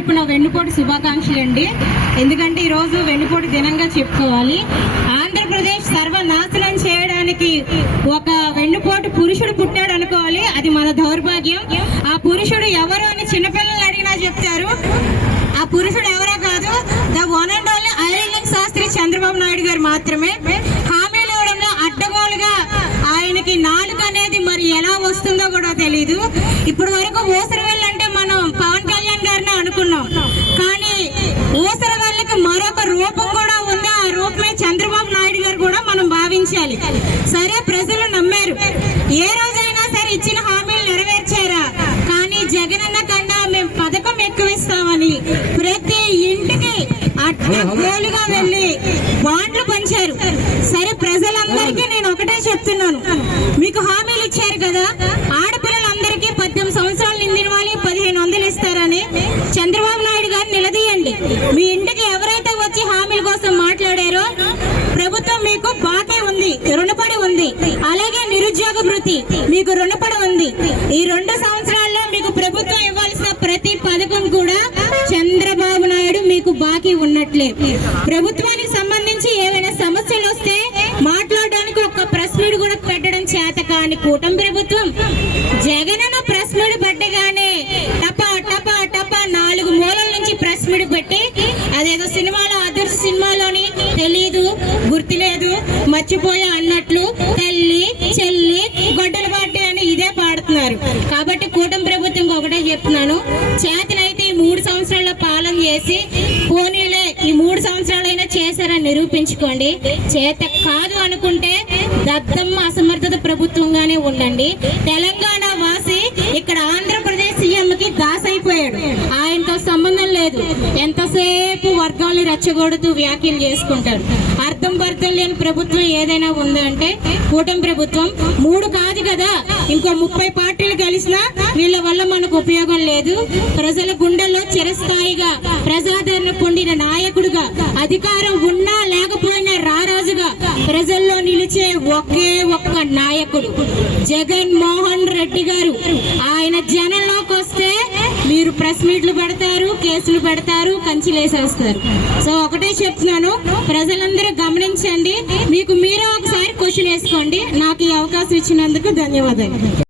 వెన్నుపోటు శుభాకాంక్షలు అండి. ఎందుకంటే ఈరోజు వెన్నుపోటు దినంగా చెప్పుకోవాలి. ఆంధ్రప్రదేశ్ సర్వనాశనం చేయడానికి ఒక వెన్నుపోటు పురుషుడు పుట్టాడు అనుకోవాలి. అది మన దౌర్భాగ్యం. ఆ పురుషుడు ఎవరు అని చిన్నపిల్లలు అడిగినా చెప్తారు. ఆ పురుషుడు ఎవరో కాదు, the one and only iron Shastri Chandrababu Naidu garu మాత్రమే. హామీలు ఇవ్వడంలో అడ్డగోలుగా ఆయనకి నాలుగు అనేది మరి ఎలా వస్తుందో కూడా తెలియదు. ఇప్పటి వరకు ఊసరవెల్లంటే మనం పవన్ కళ్యాణ్ గారిని అనుకున్నాం, కానీ ఊసరవెల్లకి మరొక రూపం కూడా ఉంది. ఆ రూపమే చంద్రబాబు నాయుడు గారు కూడా మనం భావించాలి. సరే, ప్రజలు నమ్మారు. ఏ రోజైనా సరే ఇచ్చిన హామీలు నెరవేర్చారా? కానీ జగనన్న కన్నా మేము పథకం ఎక్కువిస్తామని ప్రతి ఇంటికి అడ్డగోలుగా వెళ్ళి బాండ్లు పంచారు. సరే, ప్రజలందరికీ నేను ఒకటే చెప్తున్నాను, మీకు హామీలు ఇచ్చారు కదా, ఆడపిల్లలందరికీ 18 సంవత్సరాలు నిండిన వాళ్ళకి 1500 ఇస్తారని చంద్రబాబు నాయుడు గారు నిలదీయండి. మీ ఇంటికి ఎవరైతే వచ్చి హామీల కోసం మాట్లాడారో ప్రభుత్వం మీకు బాకీ ఉంది, రుణపడి ఉంది. అలాగే నిరుద్యోగ భృతి మీకు రుణపడి ఉంది. ఈ 2 సంవత్సరాల్లో మీకు ప్రభుత్వం ఇవ్వాల్సిన ప్రతి పథకం కూడా చంద్రబాబు నాయుడు మీకు బాకీ ఉన్నట్లే. ప్రభుత్వానికి సంబంధించి ఏమైనా సమస్యలు వస్తే మాట్లాడడానికి ఒక ప్రెస్ మీట్ కూడా పెట్టడం చేత కాని కూటమి ప్రభుత్వం జగనన్న ప్రెస్ మీట్ పెట్టగానే టపా టపా టపా 4 మూలల నుంచి ప్రెస్ మీట్ పెట్టి అదేదో సినిమాలో అదర్శ సినిమాలోని తెలీదు, గుర్తులేదు, మర్చిపోయా అన్నట్లు తల్లి చెల్లి గొడ్డల పార్టీ అని ఇదే పాడుతున్నారు. కాబట్టి కూటమి ప్రభుత్వం ఒకటే చెప్తున్నాను, చేతనైతే ఈ 3 సంవత్సరాల పాలన చేసి పోనీలే ఈ 3 సంవత్సరాలైనా చేశారని నిరూపించుకోండి. చేత కాదు అనుకుంటే దద్దమ్మ అసమర్థత ప్రభుత్వంగానే ఉండండి. తెలంగాణ వాసి ఇక్కడ ఆంధ్రప్రదేశ్ సీఎంకి దాస్ అయిపోయాడు. ఆయనతో సంబంధం లేదు. ఎంతసేపు వర్గాలు రెచ్చగొడుతూ వ్యాఖ్యలు చేసుకుంటారు. అర్థం పర్థం లేని ప్రభుత్వం ఏదైనా ఉందంటే కూటమి ప్రభుత్వం. 3 కాదు కదా, ఇంకో 30 పార్టీలు కలిసినా వీళ్ళ వల్ల మనకు ఉపయోగం లేదు. ప్రజల గుండెల్లో చిరస్థాయిగా ప్రజాదరణ పొందిన నాయకుడుగా, అధికారం ఉన్నా లేకపోయినా రారాజుగా ప్రజల్లో నిలిచే ఒకే ఒక్క నాయకుడు జగన్ మోహన్ రెడ్డి గారు. ఆయన జనంలోకి వస్తే మీరు ప్రెస్ మీట్లు పెడతారు, కేసులు పెడతారు, కంచిలేసేస్తారు. సో ఒకటే చెప్తున్నాను, ప్రజలందరూ గమనించండి. మీకు మీరే ఒకసారి క్వశ్చన్ వేసుకోండి. నాకు ఈ అవకాశం ఇచ్చినందుకు ధన్యవాదాలు.